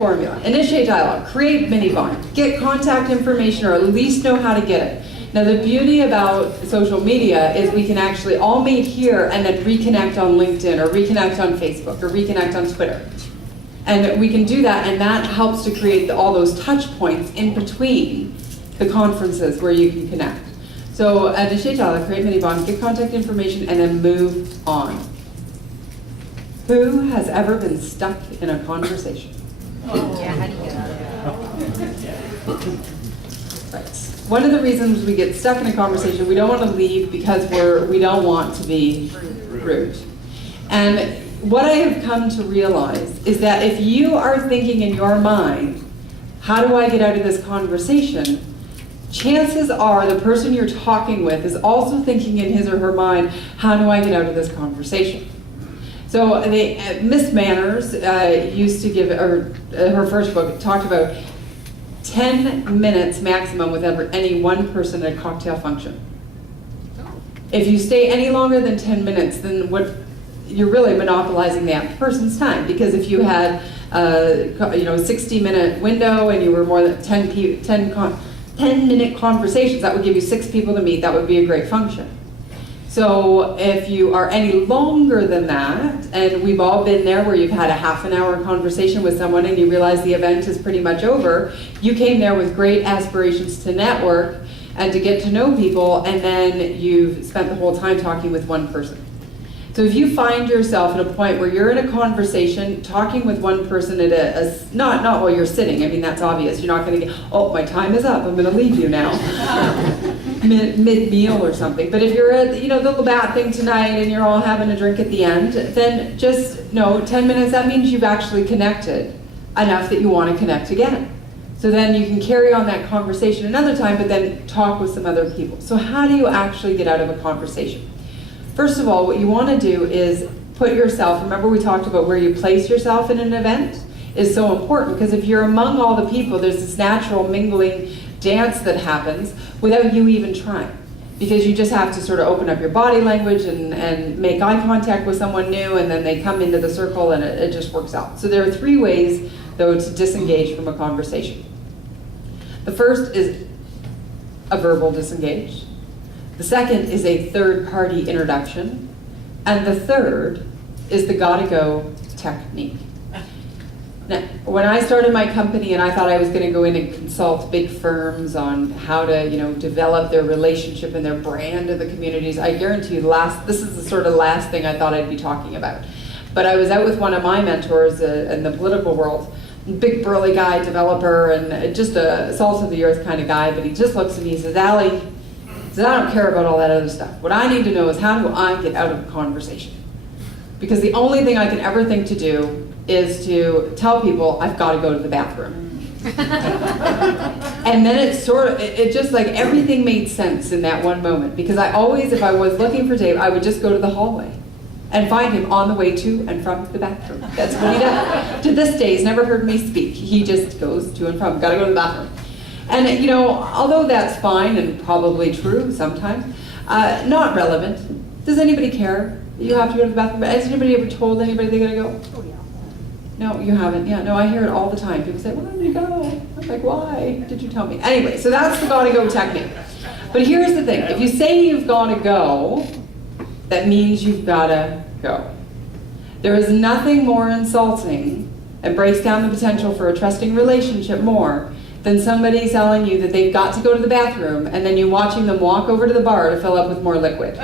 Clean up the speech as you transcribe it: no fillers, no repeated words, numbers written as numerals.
formula. Initiate dialogue, create mini bond, get contact information or at least know how to get it. Now the beauty about social media is we can actually all meet here and then reconnect on LinkedIn or reconnect on Facebook or reconnect on Twitter. And we can do that, and that helps to create all those touch points in between the conferences where you can connect. So initiate dialogue, create mini bond, get contact information, and then move on. Who has ever been stuck in a conversation? Yeah, how do you get out of that? Right. One of the reasons we get stuck in a conversation, we don't want to leave because we don't want to be rude. And what I have come to realize is that if you are thinking in your mind, how do I get out of this conversation? Chances are the person you're talking with is also thinking in his or her mind, how do I get out of this conversation? So Miss Manners used to give, or her first book talked about 10 minutes maximum with any one person at a cocktail function. If you stay any longer than 10 minutes, then you're really monopolizing that person's time. Because if you had a 60-minute window and you were more than 10-minute conversations, that would give you 6 people to meet. That would be a great function. So if you are any longer than that, and we've all been there where you've had a half an hour conversation with someone and you realize the event is pretty much over, you came there with great aspirations to network and to get to know people, and then you've spent the whole time talking with one person. So if you find yourself at a point where you're in a conversation talking with one person at not while you're sitting, I mean that's obvious, you're not going to get, oh my time is up, I'm going to leave you now. Mid-meal or something. But if you're at the little bat thing tonight and you're all having a drink at the end, then just know 10 minutes, that means you've actually connected enough that you want to connect again. So then you can carry on that conversation another time, but then talk with some other people. So how do you actually get out of a conversation? First of all, what you want to do is put yourself, remember we talked about where you place yourself in an event is so important, because if you're among all the people, there's this natural mingling dance that happens without you even trying, because you just have to sort of open up your body language and make eye contact with someone new, and then they come into the circle and it just works out. So there are 3 ways, though, to disengage from a conversation. The first is a verbal disengage. The second is a third-party introduction. And the third is the gotta go technique. Now, when I started my company and I thought I was going to go in and consult big firms on how to, develop their relationship and their brand in the communities, I guarantee you this is the sort of last thing I thought I'd be talking about. But I was out with one of my mentors in the political world, big burly guy, developer, and just a salt of the earth kind of guy, but he just looks at me and says, Allie, I don't care about all that other stuff. What I need to know is how do I get out of a conversation? Because the only thing I can ever think to do is to tell people I've got to go to the bathroom. And then it just like everything made sense in that one moment, because I always, if I was looking for Dave, I would just go to the hallway and find him on the way to and from the bathroom. That's what he does. To this day, he's never heard me speak. He just goes to and from, got to go to the bathroom. And although that's fine and probably true sometimes, not relevant. Does anybody care you have to go to the bathroom? Has anybody ever told anybody they got to go? Oh, yeah. No, you haven't. Yeah, no, I hear it all the time. People say, well, I need to go. I'm like, why did you tell me? Anyway, so that's the gotta go technique. But here's the thing. If you say you've gotta go, that means you've gotta go. There is nothing more insulting and breaks down the potential for a trusting relationship more than somebody telling you that they've got to go to the bathroom and then you watching them walk over to the bar to fill up with more liquid.